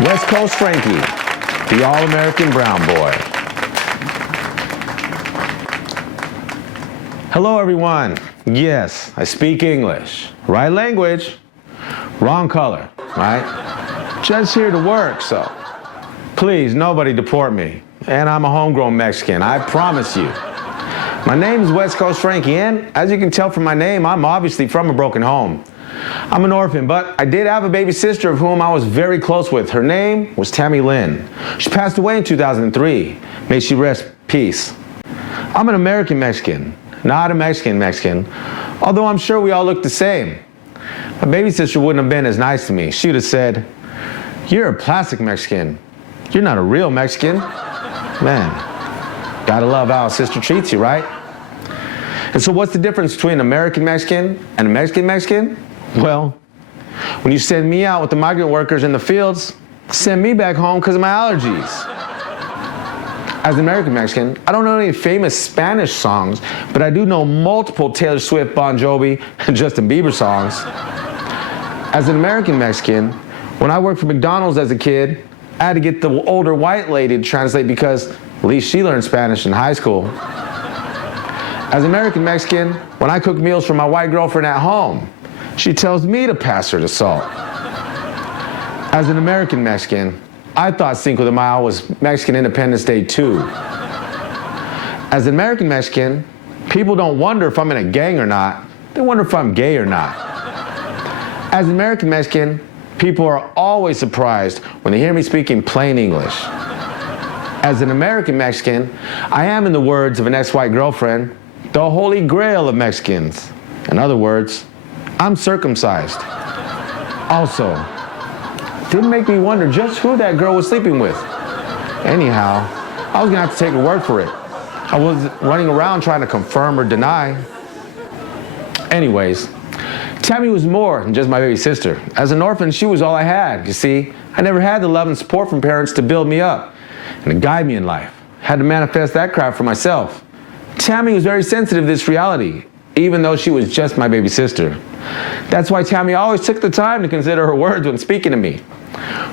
West Coast Frankie, the all-American brown boy. Hello everyone. Yes, I speak English. Right language, wrong color, right? Just here to work, so please, nobody deport me. And I'm a homegrown Mexican, I promise you. My name is West Coast Frankie, and as you can tell from my name, I'm obviously from a broken home. I'm an orphan, but I did have a baby sister of whom I was very close with. Her name was Tammy Lynn. She passed away in 2003. May she rest peace. I'm an American Mexican, not a Mexican, although I'm sure we all look the same. My baby sister wouldn't have been as nice to me. She would have said, "You're a plastic Mexican. You're not a real Mexican." Man, gotta love how a sister treats you, right? And so what's the difference between an American Mexican and a Mexican Mexican? Well, when you send me out with the migrant workers in the fields, send me back home because of my allergies. As an American Mexican, I don't know any famous Spanish songs, but I do know multiple Taylor Swift, Bon Jovi, and Justin Bieber songs. As an American Mexican, when I worked for McDonald's as a kid, I had to get the older white lady to translate because at least she learned Spanish in high school. As an American Mexican, when I cook meals for my white girlfriend at home, she tells me to pass her the salt. As an American Mexican, I thought Cinco de Mayo was Mexican Independence Day too. As an American Mexican, people don't wonder if I'm in a gang or not. They wonder if I'm gay or not. As an American Mexican, people are always surprised when they hear me speaking plain English. As an American Mexican, I am, in the words of an ex-white girlfriend, the holy grail of Mexicans. In other words, I'm circumcised. Also, didn't make me wonder just who that girl was sleeping with. Anyhow, I was gonna have to take her word for it. I was running around trying to confirm or deny. Anyways, Tammy was more than just my baby sister. As an orphan, she was all I had. You see, I never had the love and support from parents to build me up and to guide me in life. Had to manifest that craft for myself. Tammy was very sensitive to this reality, even though she was just my baby sister. That's why Tammy always took the time to consider her words when speaking to me.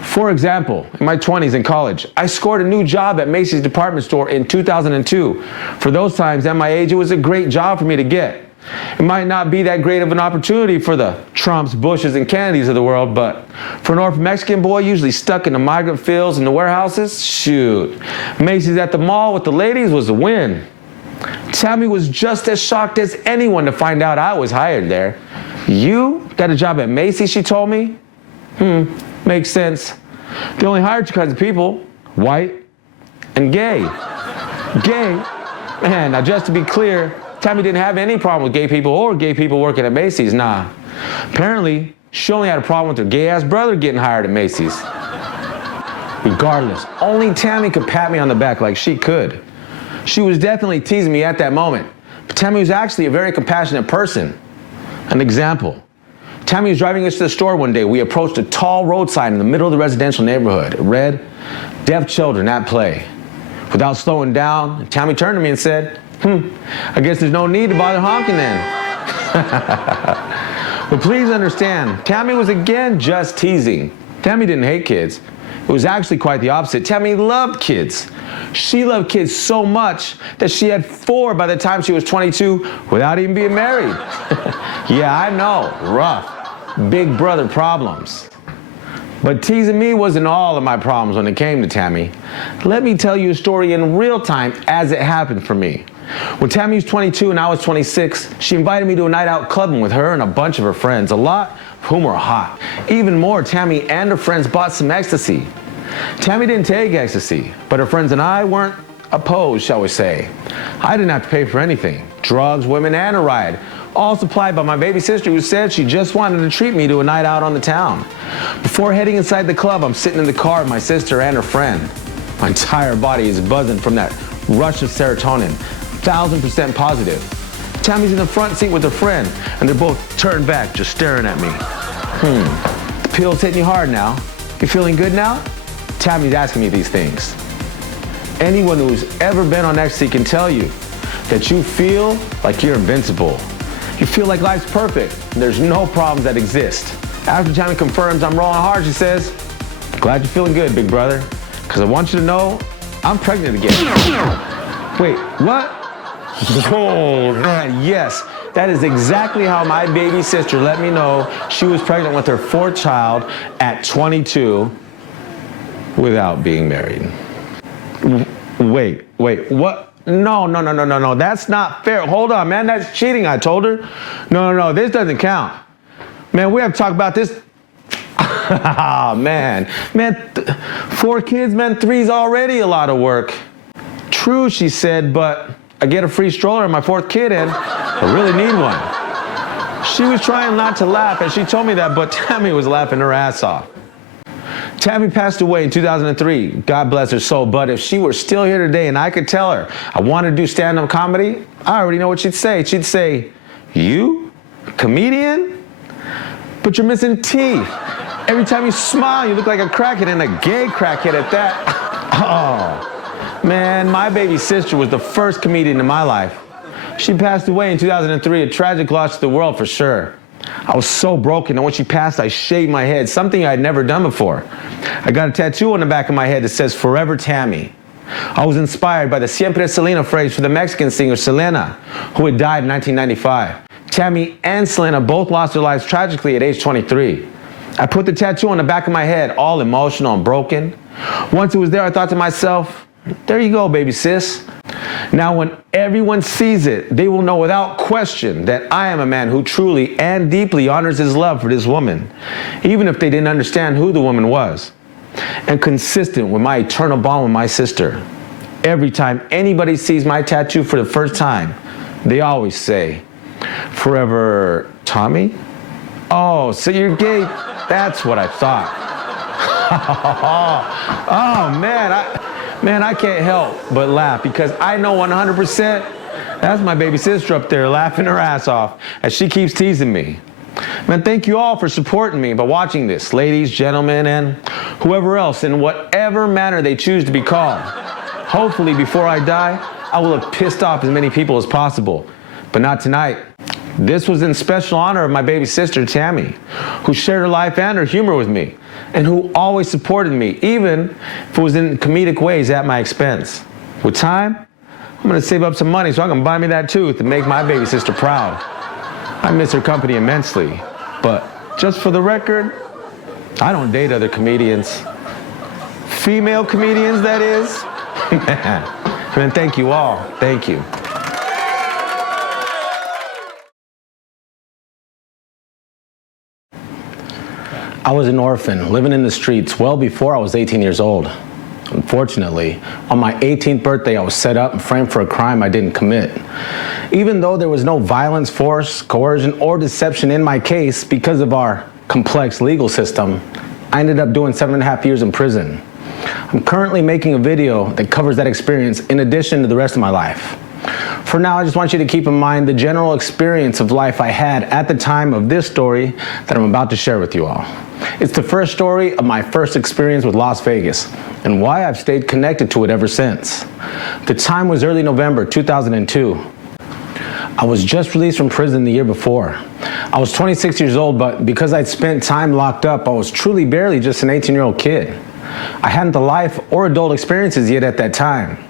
For example, in my 20s in college, I scored a new job at Macy's department store in 2002. For those times at my age, it was a great job for me to get. It might not be that great of an opportunity for the Trumps, Bushes, and Kennedys of the world, but for an orphan Mexican boy usually stuck in the migrant fields and the warehouses, shoot, Macy's at the mall with the ladies was a win. Tammy was just as shocked as anyone to find out I was hired there. "You got a job at Macy's," she told me. Makes sense. They only hire two kinds of people, white and gay. Gay? Man, now just to be clear, Tammy didn't have any problem with gay people or gay people working at Macy's, nah. Apparently, she only had a problem with her gay-ass brother getting hired at Macy's. Regardless, only Tammy could pat me on the back like she could. She was definitely teasing me at that moment, but Tammy was actually a very compassionate person. An example, Tammy was driving us to the store one day. We approached a tall road sign in the middle of the residential neighborhood. It read, "Deaf children at play." Without slowing down, Tammy turned to me and said, "I guess there's no need to bother honking then." But please understand, Tammy was again just teasing. Tammy didn't hate kids. It was actually quite the opposite. Tammy loved kids. She loved kids so much that she had 4 by the time she was 22 without even being married. Yeah, I know, rough. Big brother problems. But teasing me wasn't all of my problems when it came to Tammy. Let me tell you a story in real time as it happened for me. When Tammy was 22 and I was 26, she invited me to a night out clubbing with her and a bunch of her friends, a lot of whom were hot. Even more, Tammy and her friends bought some ecstasy. Tammy didn't take ecstasy, but her friends and I weren't opposed, shall we say. I didn't have to pay for anything. Drugs, women, and a ride, all supplied by my baby sister who said she just wanted to treat me to a night out on the town. Before heading inside the club, I'm sitting in the car with my sister and her friend. My entire body is buzzing from that rush of serotonin, 1000% positive. Tammy's in the front seat with her friend, and they're both turned back, just staring at me. The pill's hitting you hard now. You feeling good now? Tammy's asking me these things. Anyone who's ever been on ecstasy can tell you that you feel like you're invincible. You feel like life's perfect, and there's no problems that exist. After Tammy confirms I'm rolling hard, she says, Glad you're feeling good, big brother. Because I want you to know, I'm pregnant again. Wait, what? Oh, man, yes. That is exactly how my baby sister let me know she was pregnant with her 4th child at 22 without being married. Wait, what? No, that's not fair. Hold on, man, that's cheating, I told her. No, this doesn't count. Man, we have to talk about this. man, 4 kids, man, 3's already a lot of work. True, she said, but I get a free stroller and my 4th kid and I really need one. She was trying not to laugh and she told me that, but Tammy was laughing her ass off. Tammy passed away in 2003, God bless her soul, but if she were still here today and I could tell her I wanted to do stand-up comedy, I already know what she'd say. She'd say, you? Comedian? But you're missing teeth. Every time you smile, you look like a crackhead, and a gay crackhead at that. Oh, man, my baby sister was the first comedian in my life. She passed away in 2003, a tragic loss to the world for sure. I was so broken, and when she passed, I shaved my head, something I'd never done before. I got a tattoo on the back of my head that says, Forever Tammy. I was inspired by the Siempre Selena phrase for the Mexican singer Selena, who had died in 1995. Tammy and Selena both lost their lives tragically at age 23. I put the tattoo on the back of my head, all emotional and broken. Once it was there, I thought to myself, there you go, baby sis. Now, when everyone sees it, they will know without question that I am a man who truly and deeply honors his love for this woman, even if they didn't understand who the woman was. And consistent with my eternal bond with my sister, every time anybody sees my tattoo for the first time, they always say, Forever Tommy? Oh, so you're gay? That's what I thought. Oh, man, I can't help but laugh because I know 100% that's my baby sister up there laughing her ass off as she keeps teasing me. Man, thank you all for supporting me by watching this, ladies, gentlemen, and whoever else in whatever manner they choose to be called. Hopefully, before I die, I will have pissed off as many people as possible, but not tonight. This was in special honor of my baby sister, Tammy, who shared her life and her humor with me, and who always supported me, even if it was in comedic ways at my expense. With time, I'm gonna save up some money so I can buy me that tooth and make my baby sister proud. I miss her company immensely, but just for the record, I don't date other comedians. Female comedians, that is. Man, thank you all. Thank you. I was an orphan, living in the streets well before I was 18 years old. Unfortunately, on my 18th birthday, I was set up and framed for a crime I didn't commit. Even though there was no violence, force, coercion, or deception in my case because of our complex legal system, I ended up doing 7.5 years in prison. I'm currently making a video that covers that experience in addition to the rest of my life. For now, I just want you to keep in mind the general experience of life I had at the time of this story that I'm about to share with you all. It's the first story of my first experience with Las Vegas and why I've stayed connected to it ever since. The time was early November 2002. I was just released from prison the year before. I was 26 years old, but because I'd spent time locked up, I was truly barely just an 18-year-old kid. I hadn't the life or adult experiences yet at that time.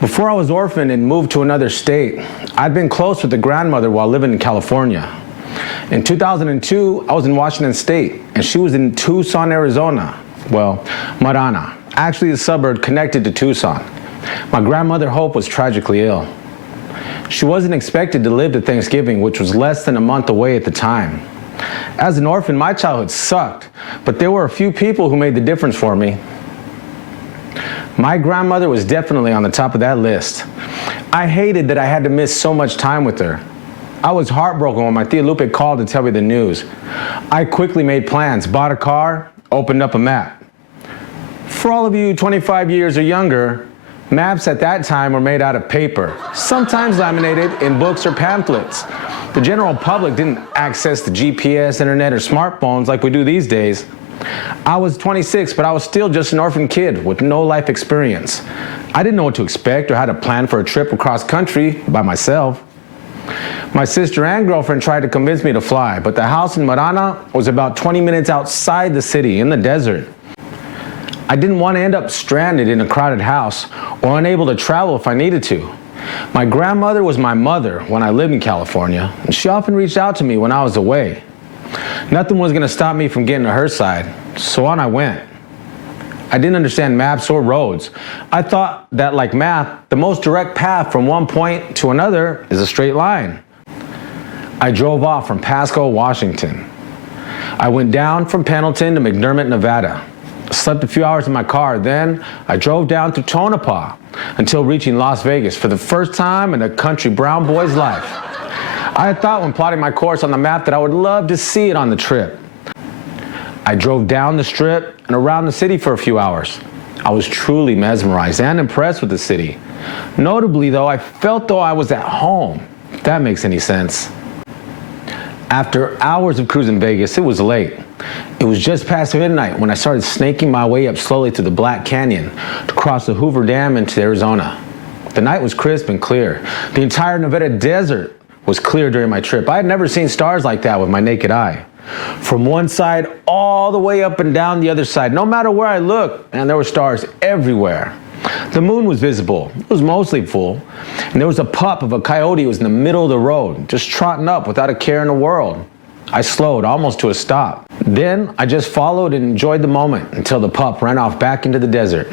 Before I was orphaned and moved to another state, I'd been close with a grandmother while living in California. In 2002, I was in Washington State, and she was in Tucson, Arizona. Well, Marana, actually a suburb connected to Tucson. My grandmother, Hope, was tragically ill. She wasn't expected to live to Thanksgiving, which was less than a month away at the time. As an orphan, my childhood sucked, but there were a few people who made the difference for me. My grandmother was definitely on the top of that list. I hated that I had to miss so much time with her. I was heartbroken when my Tia Lupe called to tell me the news. I quickly made plans, bought a car, opened up a map. For all of you 25 years or younger, maps at that time were made out of paper, sometimes laminated in books or pamphlets. The general public didn't access the GPS, internet, or smartphones like we do these days. I was 26, but I was still just an orphan kid with no life experience. I didn't know what to expect or how to plan for a trip across country by myself. My sister and girlfriend tried to convince me to fly, but the house in Marana was about 20 minutes outside the city in the desert. I didn't want to end up stranded in a crowded house or unable to travel if I needed to. My grandmother was my mother when I lived in California, and she often reached out to me when I was away. Nothing was going to stop me from getting to her side, so on I went. I didn't understand maps or roads. I thought that, like math, the most direct path from one point to another is a straight line. I drove off from Pasco, Washington. I went down from Pendleton to McDermott, Nevada. Slept a few hours in my car, then I drove down to Tonopah until reaching Las Vegas for the first time in a country brown boy's life. I had thought when plotting my course on the map that I would love to see it on the trip. I drove down the strip and around the city for a few hours. I was truly mesmerized and impressed with the city. Notably though, I felt though I was at home, if that makes any sense. After hours of cruising Vegas, it was late. It was just past midnight when I started snaking my way up slowly to the Black Canyon to cross the Hoover Dam into Arizona. The night was crisp and clear. The entire Nevada desert was clear during my trip. I had never seen stars like that with my naked eye. From one side all the way up and down the other side, no matter where I looked, and there were stars everywhere. The moon was visible. It was mostly full. And there was a pup of a coyote who was in the middle of the road, just trotting up without a care in the world. I slowed almost to a stop. Then I just followed and enjoyed the moment until the pup ran off back into the desert.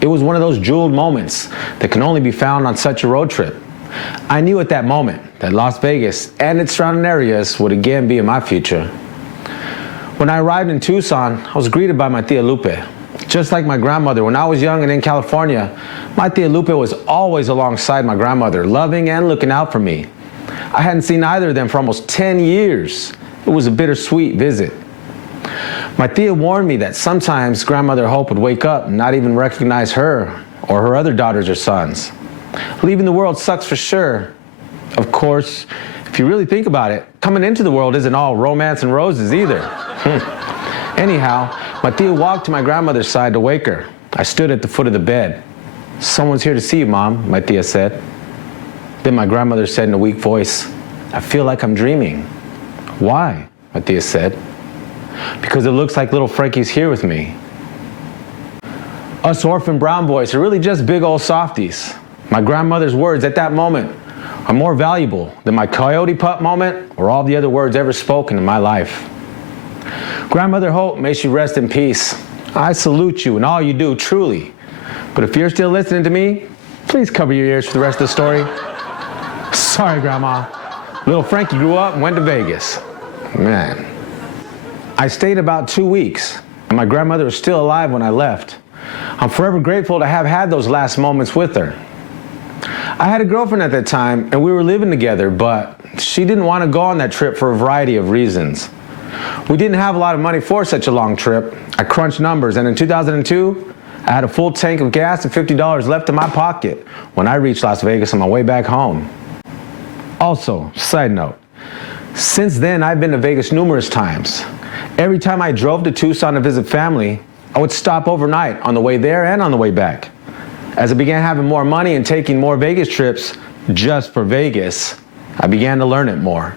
It was one of those jeweled moments that can only be found on such a road trip. I knew at that moment that Las Vegas and its surrounding areas would again be in my future. When I arrived in Tucson, I was greeted by my Tia Lupe. Just like my grandmother, when I was young and in California, my Tia Lupe was always alongside my grandmother, loving and looking out for me. I hadn't seen either of them for almost 10 years. It was a bittersweet visit. My Tia warned me that sometimes Grandmother Hope would wake up and not even recognize her or her other daughters or sons. Leaving the world sucks for sure. Of course, if you really think about it, coming into the world isn't all romance and roses either. Anyhow, my Tia walked to my grandmother's side to wake her. I stood at the foot of the bed. "Someone's here to see you, Mom," my Tia said. Then my grandmother said in a weak voice, "I feel like I'm dreaming." "Why?" my Tia said. "Because it looks like little Frankie's here with me." Us orphan brown boys are really just big old softies. My grandmother's words at that moment are more valuable than my coyote pup moment or all the other words ever spoken in my life. Grandmother Hope, may she rest in peace. I salute you and all you do, truly. But if you're still listening to me, please cover your ears for the rest of the story. Sorry, Grandma. Little Frankie grew up and went to Vegas. Man. I stayed about 2 weeks, and my grandmother was still alive when I left. I'm forever grateful to have had those last moments with her. I had a girlfriend at that time, and we were living together, but she didn't want to go on that trip for a variety of reasons. We didn't have a lot of money for such a long trip. I crunched numbers, and in 2002, I had a full tank of gas and $50 left in my pocket when I reached Las Vegas on my way back home. Also, side note, since then I've been to Vegas numerous times. Every time I drove to Tucson to visit family, I would stop overnight on the way there and on the way back. As I began having more money and taking more Vegas trips just for Vegas, I began to learn it more.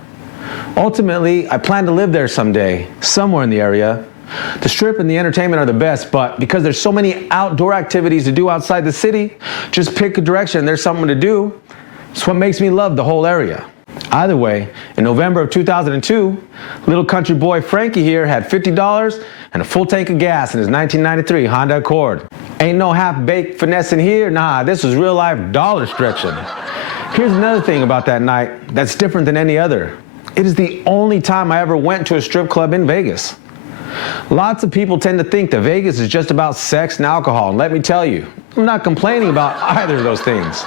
Ultimately, I plan to live there someday, somewhere in the area. The Strip and the entertainment are the best, but because there's so many outdoor activities to do outside the city, just pick a direction and there's something to do. It's what makes me love the whole area. Either way, in November of 2002, little country boy Frankie here had $50 and a full tank of gas in his 1993 Honda Accord. Ain't no half-baked finesse in here, nah, this was real-life dollar stretching. Here's another thing about that night that's different than any other. It is the only time I ever went to a strip club in Vegas. Lots of people tend to think that Vegas is just about sex and alcohol, and let me tell you, I'm not complaining about either of those things.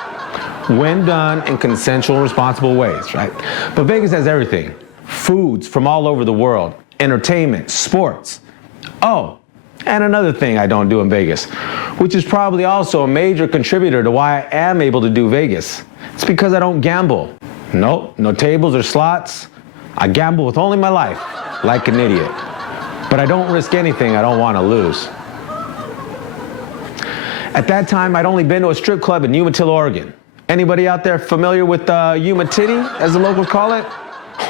When done in consensual, responsible ways, right? But Vegas has everything. Foods from all over the world, entertainment, sports. Oh, and another thing I don't do in Vegas, which is probably also a major contributor to why I am able to do Vegas. It's because I don't gamble. Nope, no tables or slots. I gamble with only my life, like an idiot. But I don't risk anything I don't want to lose. At that time, I'd only been to a strip club in Umatilla, Oregon. Anybody out there familiar with Yuma Titty, as the locals call it?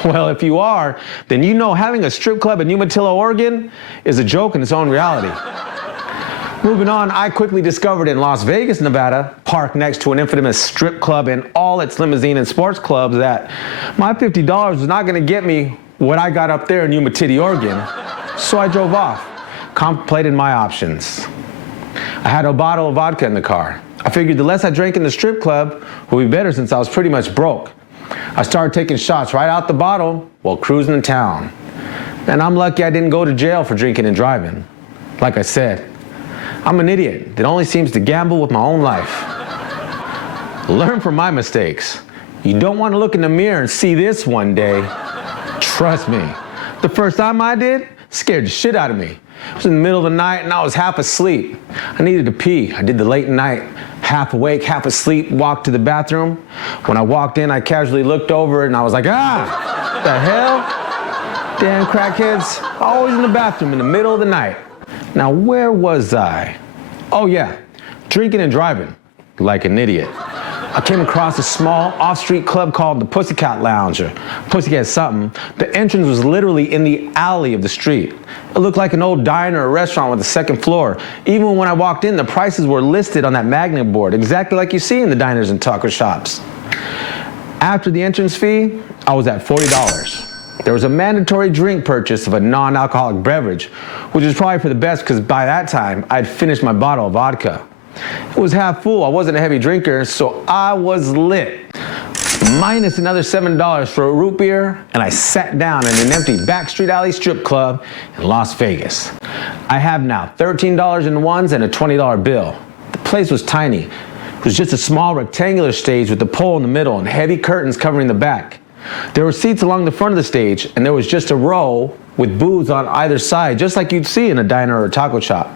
Well, if you are, then you know having a strip club in Umatilla, Oregon is a joke in its own reality. Moving on, I quickly discovered in Las Vegas, Nevada, parked next to an infamous strip club and all its limousine and sports clubs, that my $50 was not gonna get me what I got up there in Yuma Titty, Oregon. So I drove off, contemplated my options. I had a bottle of vodka in the car. I figured the less I drank in the strip club would be better since I was pretty much broke. I started taking shots right out the bottle while cruising in town. And I'm lucky I didn't go to jail for drinking and driving. Like I said, I'm an idiot that only seems to gamble with my own life. Learn from my mistakes. You don't want to look in the mirror and see this one day. Trust me, the first time I did, scared the shit out of me. It was in the middle of the night and I was half asleep. I needed to pee. I did the late night, half awake, half asleep, walked to the bathroom. When I walked in, I casually looked over and I was like, ah, what the hell? Damn crackheads, always in the bathroom in the middle of the night. Now, where was I? Oh yeah, drinking and driving, like an idiot. I came across a small off-street club called the Pussycat Lounge, or Pussycat something. The entrance was literally in the alley of the street. It looked like an old diner or restaurant with a second floor. Even when I walked in, the prices were listed on that magnet board, exactly like you see in the diners and taco shops. After the entrance fee, I was at $40. There was a mandatory drink purchase of a non-alcoholic beverage, which is probably for the best because by that time, I'd finished my bottle of vodka. It was half full. I wasn't a heavy drinker, so I was lit. Minus another $7 for a root beer, and I sat down in an empty backstreet alley strip club in Las Vegas. I have now $13 in ones and a $20 bill. The place was tiny. It was just a small rectangular stage with a pole in the middle and heavy curtains covering the back. There were seats along the front of the stage, and there was just a row with booths on either side, just like you'd see in a diner or a taco shop.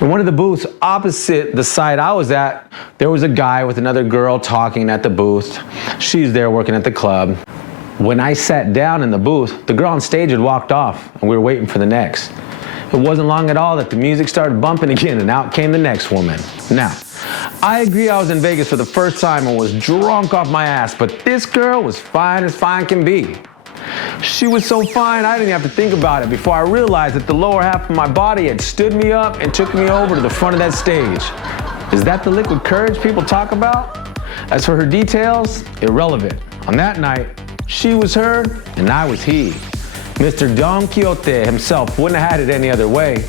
In one of the booths opposite the side I was at, there was a guy with another girl talking at the booth. She's there working at the club. When I sat down in the booth, the girl on stage had walked off and we were waiting for the next. It wasn't long at all that the music started bumping again and out came the next woman. Now, I agree I was in Vegas for the first time and was drunk off my ass, but this girl was fine as fine can be. She was so fine, I didn't have to think about it before I realized that the lower half of my body had stood me up and took me over to the front of that stage. Is that the liquid courage people talk about? As for her details, irrelevant. On that night, she was her and I was he. Mr. Don Quixote himself wouldn't have had it any other way.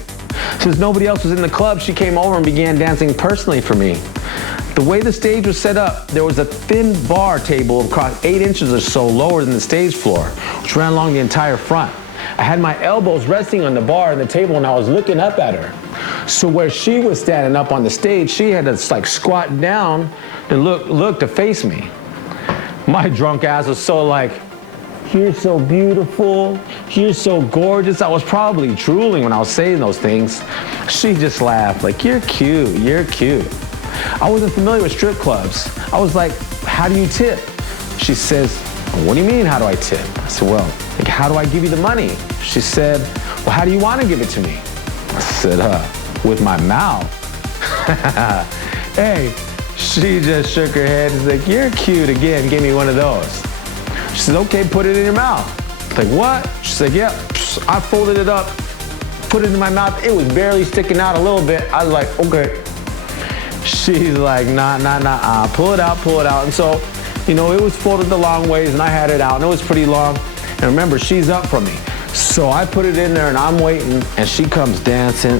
Since nobody else was in the club, she came over and began dancing personally for me. The way the stage was set up, there was a thin bar table across 8 inches or so lower than the stage floor, which ran along the entire front. I had my elbows resting on the bar and the table and I was looking up at her. So where she was standing up on the stage, she had to like squat down and look to face me. My drunk ass was so like, you're so beautiful, you're so gorgeous. I was probably drooling when I was saying those things. She just laughed like, you're cute, you're cute. I wasn't familiar with strip clubs. I was like, how do you tip? She says, what do you mean, how do I tip? I said, well, like, how do I give you the money? She said, well, how do you want to give it to me? I said, with my mouth. Hey, she just shook her head and was like, you're cute again, give me one of those. She said, okay, put it in your mouth. I was like, what? She said, yeah. I folded it up, put it in my mouth. It was barely sticking out a little bit. I was like, okay. She's like, nah, pull it out. And so, you know, it was folded the long ways and I had it out and it was pretty long. And remember, she's up from me. So I put it in there and I'm waiting and she comes dancing,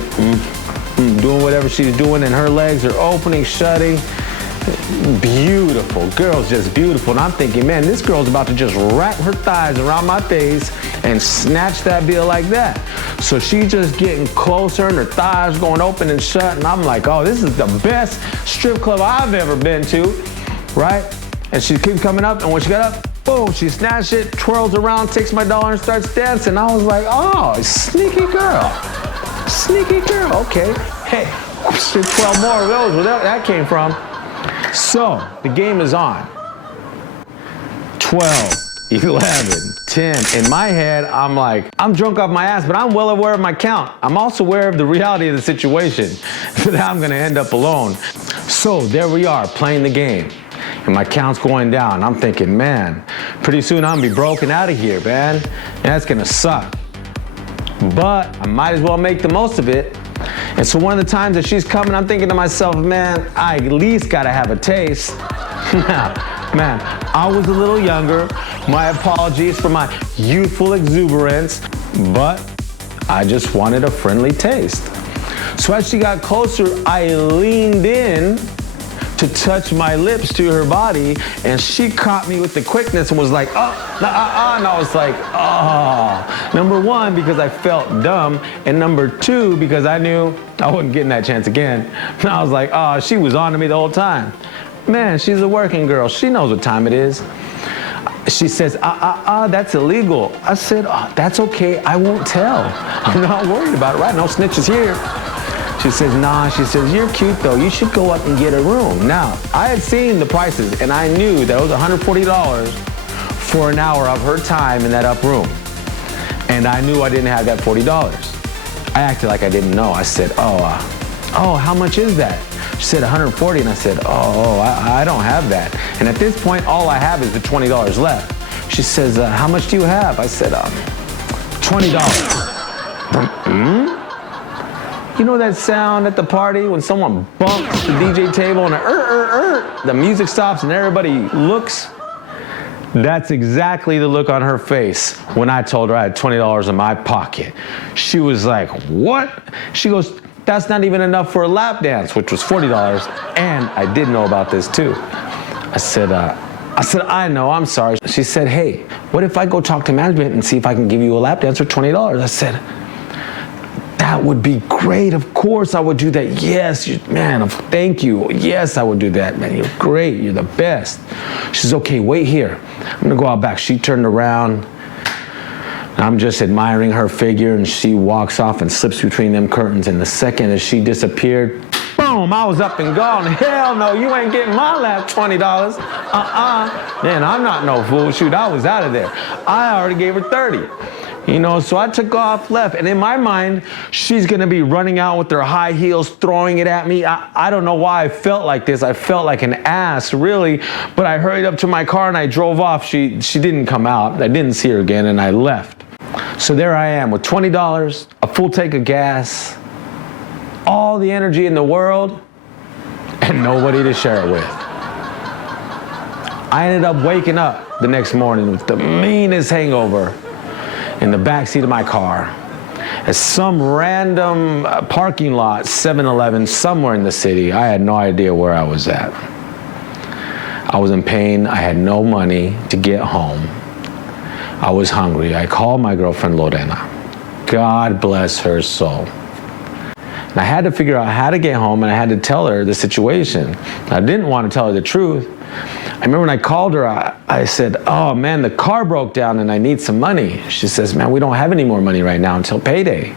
doing whatever she's doing and her legs are opening, shutting. Beautiful, girl's just beautiful. And I'm thinking, man, this girl's about to just wrap her thighs around my face and snatch that bill like that. So she's just getting closer and her thighs going open and shut. And I'm like, oh, this is the best strip club I've ever been to, right? And she keeps coming up and when she got up, boom, she snatched it, twirls around, takes my dollar and starts dancing. I was like, oh, sneaky girl. Sneaky girl, okay. Hey, 12 more of those, where that came from. So, the game is on. 12, 11, 10. In my head, I'm like, I'm drunk off my ass, but I'm well aware of my count. I'm also aware of the reality of the situation, that I'm gonna end up alone. So, there we are, playing the game. And my count's going down. I'm thinking, man, pretty soon I'm gonna be broken out of here, man. And that's gonna suck. But I might as well make the most of it. And so one of the times that she's coming, I'm thinking to myself, man, I at least gotta have a taste. Man, I was a little younger. My apologies for my youthful exuberance, but I just wanted a friendly taste. So as she got closer, I leaned in to touch my lips to her body, and she caught me with the quickness and was like, oh, and I was like, oh. Number one, because I felt dumb, and number two, because I knew I wasn't getting that chance again. And I was like, oh, she was on to me the whole time. Man, she's a working girl. She knows what time it is. She says, that's illegal. I said, oh, that's okay, I won't tell. I'm not worried about it, right? No snitches here. She says, nah, she says, you're cute though, you should go up and get a room. Now, I had seen the prices and I knew that it was $140 for an hour of her time in that up room. And I knew I didn't have that $40. I acted like I didn't know. I said, oh, how much is that? She said $140, and I said, I don't have that. And at this point, all I have is the $20 left. She says, how much do you have? I said, $20. You know that sound at the party when someone bumps the DJ table and the music stops and everybody looks? That's exactly the look on her face when I told her I had $20 in my pocket. She was like, what? She goes, that's not even enough for a lap dance, which was $40, and I did know about this too. I said, I know, I'm sorry. She said, hey, what if I go talk to management and see if I can give you a lap dance for $20? I said, that would be great. Of course I would do that. Yes, man, thank you. Yes, I would do that, man. You're great. You're the best. She says, okay, wait here. I'm gonna go out back. She turned around. I'm just admiring her figure, and she walks off and slips between them curtains. And the second as she disappeared, boom, I was up and gone. Hell no, you ain't getting my lap $20. Man, I'm not no fool. Shoot, I was out of there. I already gave her 30. You know, so I took off, left, and in my mind, she's gonna be running out with her high heels, throwing it at me. I don't know why I felt like this. I felt like an ass, really, but I hurried up to my car and I drove off. She didn't come out. I didn't see her again, and I left. So there I am with $20, a full tank of gas, all the energy in the world, and nobody to share it with. I ended up waking up the next morning with the meanest hangover in the backseat of my car at some random parking lot, 7-Eleven, somewhere in the city. I had no idea where I was at. I was in pain. I had no money to get home. I was hungry. I called my girlfriend Lorena. God bless her soul. And I had to figure out how to get home, and I had to tell her the situation. I didn't want to tell her the truth. I remember when I called her, I said, oh man, the car broke down and I need some money. She says, man, we don't have any more money right now until payday.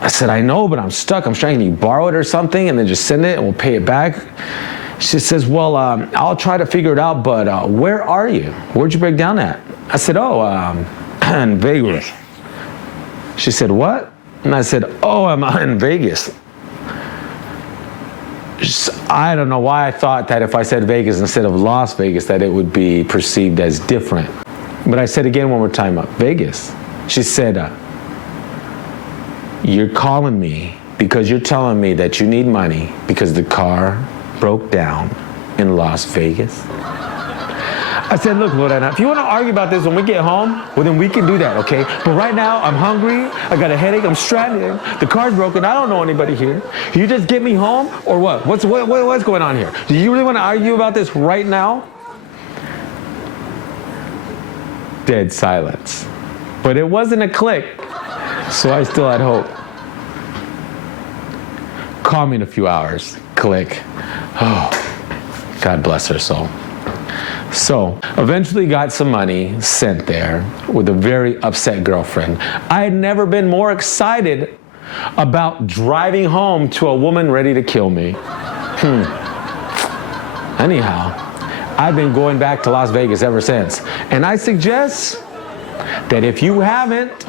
I said, I know, but I'm stuck. I'm trying. Can you borrow it or something and then just send it and we'll pay it back? She says, well, I'll try to figure it out, but where are you? Where'd you break down at? I said, in Vegas. She said, what? And I said, oh, I'm in Vegas. I don't know why I thought that if I said Vegas instead of Las Vegas, that it would be perceived as different. But I said again one more time, Vegas. She said, you're calling me because you're telling me that you need money because the car broke down in Las Vegas. I said, look, Lorena, if you want to argue about this when we get home, well, then we can do that, okay? But right now, I'm hungry, I got a headache, I'm stranded, the car's broken, I don't know anybody here. Can you just get me home, or what? What's going on here? Do you really want to argue about this right now? Dead silence. But it wasn't a click, so I still had hope. Call me in a few hours. Click. Oh, God bless her soul. So, eventually got some money sent there with a very upset girlfriend. I had never been more excited about driving home to a woman ready to kill me. Anyhow, I've been going back to Las Vegas ever since. And I suggest that if you haven't,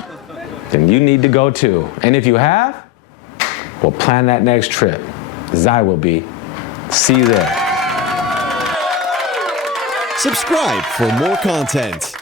then you need to go too. And if you have, we'll plan that next trip, as I will be. See you there. Subscribe for more content.